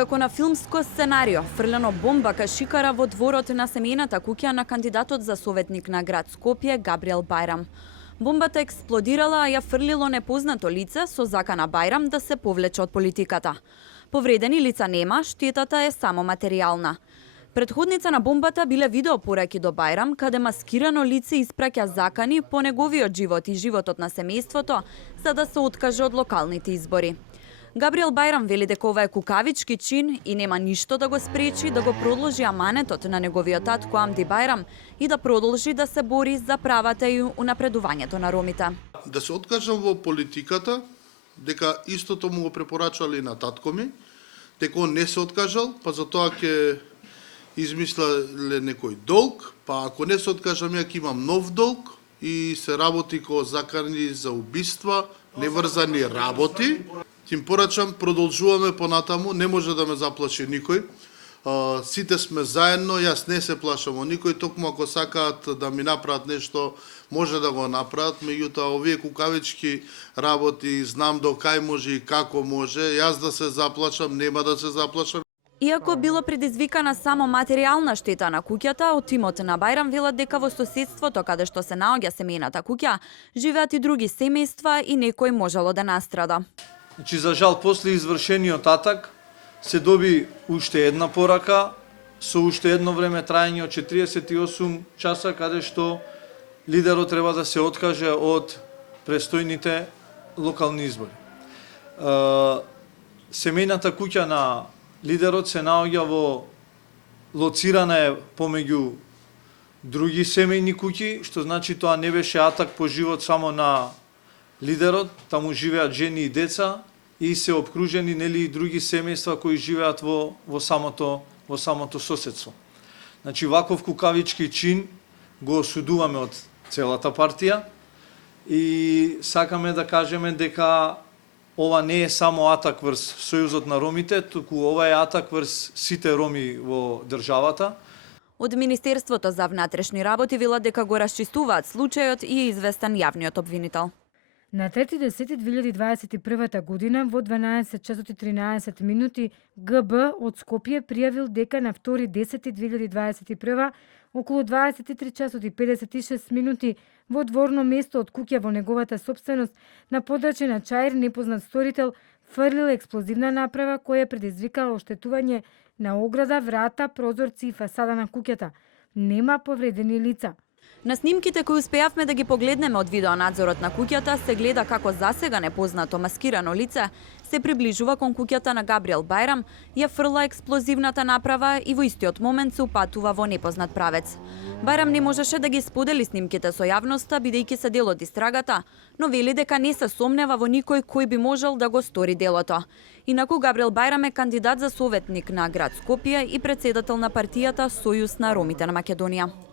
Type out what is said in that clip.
Како на филмско сценарио, фрлено бомба кашикара во дворот на семејната куќа на кандидатот за советник на град Скопје Габриел Бајрам. Бомбата експлодирала, а ја фрлило непознато лице со закана Бајрам да се повлече од политиката. Повредени лица нема, штетата е само материјална. Предходница на бомбата биле видеопораки до Бајрам, каде маскирано лице испраќа закани по неговиот живот и животот на семејството, за да се откаже од локалните избори. Габриел Бајрам вели дека ова е кукавички чин и нема ништо да го спречи да го продолжи аманетот на неговиот татко Амди Бајрам и да продолжи да се бори за правата и унапредувањето на ромите. Да се откажам во политиката, дека истото му го препорачали на татко ми, дека он не се откажал, па затоа ќе измислале некој долг, па ако не се откажам ја ќе имам нов долг и се работи ко закани за убиства, неврзани работи. Тим порачам, продолжуваме понатаму, не може да ме заплаши никој. Сите сме заедно, јас не се плашам од никој, токму ако сакаат да ми направат нешто, може да го направат, меѓутоа овие кукавички работи, знам до кај може и како може, јас да се заплашам, нема да се заплашам. Иако било предизвикана само материјална штета на куќата, од тимот на Бајрам велат дека во соседството каде што се наоѓа семејната куќа, живеат и други семејства и некој можело да настрада. Значи, за жал, после извршениот атак се доби уште една порака со уште едно време трајање од 48 часа, каде што лидерот треба да се откаже од престојните локални избори. Семејната куќа на лидерот се наоѓа во лоцирана е помеѓу други семејни куќи, што значи тоа не беше атак по живот само на лидерот, таму живеат жени и деца и се обкружени нели и други семејства кои живеат во самото соседство. Значи ваков кукавички чин го осудуваме од целата партија и сакаме да кажеме дека ова не е само атак врз Сојузот на ромите, туку ова е атак врз сите роми во државата. Од Министерството за внатрешни работи велат дека го расчистуваат случајот и е известен јавниот обвинител. На 3.10.2021 година во 12 часот и 13 минути ГБ од Скопје пријавил дека на 2.10.2021 околу 23 часот и 56 минути во дворно место од куќа во неговата сопственост на подрачје на Чаир непознат сторител фрлил експлозивна направа која предизвикала оштетување на ограда, врата, прозорци и фасада на куќата. Нема повредени лица. На снимките кои успеавме да ги погледнеме од видеонадзорот на куќата се гледа како засега непознато маскирано лице се приближува кон куќата на Габриел Бајрам, ја фрла експлозивната направа и во истиот момент се упатува во непознат правец. Бајрам не можеше да ги сподели снимките со јавноста, бидејќи се дел од истрагата, но вели дека не се сомнева во никој кој би можел да го стори делото. Инаку Габриел Бајрам е кандидат за советник на град Скопје и претседател на партијата Сојуз на ромите на Македонија.